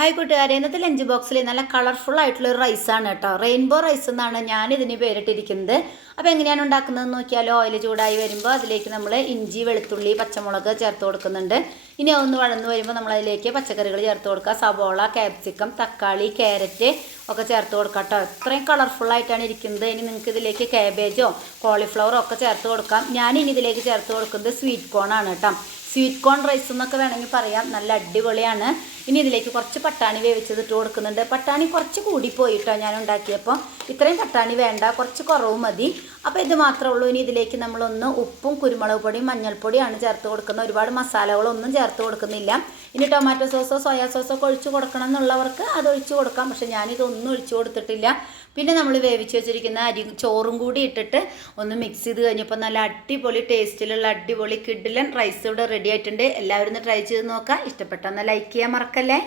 Hi കൂട്ടുകാരെ ഇന്നത്തെ lunch ബോക്സിൽ നല്ല കളർഫുൾ ആയിട്ടുള്ള ഒരു റൈസാണ് കേട്ടോ. റെയിൻബോ റൈസ് എന്നാണ് ഞാൻ ഇതിന് പേരിട്ടിരിക്കുന്നത്. അപ്പോൾ എങ്ങനെയാണ് ഉണ്ടാക്കുന്നതെന്ന് നോക്കിയാലോ? ഓയിൽ ചൂടായി വരുമ്പോൾ അതിലേക്ക് നമ്മൾ ഇഞ്ചി വെളുത്തുള്ളി പച്ചമുളക് ചേർത്ത് കൊടുക്കുന്നുണ്ട്. ഇനി അതൊന്ന് വഴന്ന് വരുമ്പോൾ നമ്മൾ അതിലേക്ക് പച്ചക്കറികൾ ചേർത്ത് കൊടുക്കുക. സബോള ക്യാപ്സിക്കം തക്കാളി ക്യാരറ്റ് ഒക്കെ ചേർത്ത് കൊടുക്കാം കേട്ടോ. ഇത്രയും കളർഫുൾ ആയിട്ടാണ് ഇരിക്കുന്നത്. ഇനി നിങ്ങൾക്ക് ഇതിലേക്ക് കാബേജോ കോളിഫ്ലവറോ ഒക്കെ ചേർത്ത് കൊടുക്കാം. ഞാൻ ഇനി ഇതിലേക്ക് ചേർത്ത് കൊടുക്കുന്നത് സ്വീറ്റ് കോൺ ആണ് കേട്ടോ. സ്വീറ്റ് കോൺ റൈസ് എന്നൊക്കെ വേണമെങ്കിൽ പറയാം. നല്ല അടിപൊളിയാണ്. ഇനി ഇതിലേക്ക് കുറച്ച് പട്ടാണി വേവിച്ചത് ഇട്ട് കൊടുക്കുന്നുണ്ട്. പട്ടാണി കുറച്ച് കൂടിപ്പോയിട്ടോ ഞാൻ ഉണ്ടാക്കിയപ്പോൾ. ഇത്രയും പട്ടാണി വേണ്ട കുറച്ച് കുറവ് മതി. അപ്പോൾ ഇത് മാത്രമേ ഉള്ളൂ. ഇനി ഇതിലേക്ക് നമ്മളൊന്ന് ഉപ്പും കുരുമുളക് പൊടിയും മഞ്ഞൾപ്പൊടിയാണ് ചേർത്ത് കൊടുക്കുന്നത്. ഒരുപാട് മസാലകളൊന്നും ചേർത്ത് കൊടുക്കുന്നില്ല. ഇനി ടൊമാറ്റോ സോസോ സോയാ സോസോ ഒക്കെ ഒഴിച്ച് കൊടുക്കണം എന്നുള്ളവർക്ക് അത് ഒഴിച്ച് കൊടുക്കാം. പക്ഷെ ഞാനിതൊന്നും ഒഴിച്ച് കൊടുത്തിട്ടില്ല. പിന്നെ നമ്മൾ വേവിച്ച് വെച്ചിരിക്കുന്ന അരി ചോറും കൂടി ഇട്ടിട്ട് ഒന്ന് മിക്സ് ചെയ്ത് കഴിഞ്ഞപ്പോൾ നല്ല അടിപൊളി ടേസ്റ്റിലുള്ള അടിപൊളി കിഡിലൻ റൈസ് ഇവിടെ റെഡി ആയിട്ടുണ്ട്. എല്ലാവരും ഒന്ന് ട്രൈ ചെയ്ത് നോക്കാം. ഇഷ്ടപ്പെട്ടൊന്ന് ലൈക്ക് ചെയ്യാൻ മറക്കല്ലേ.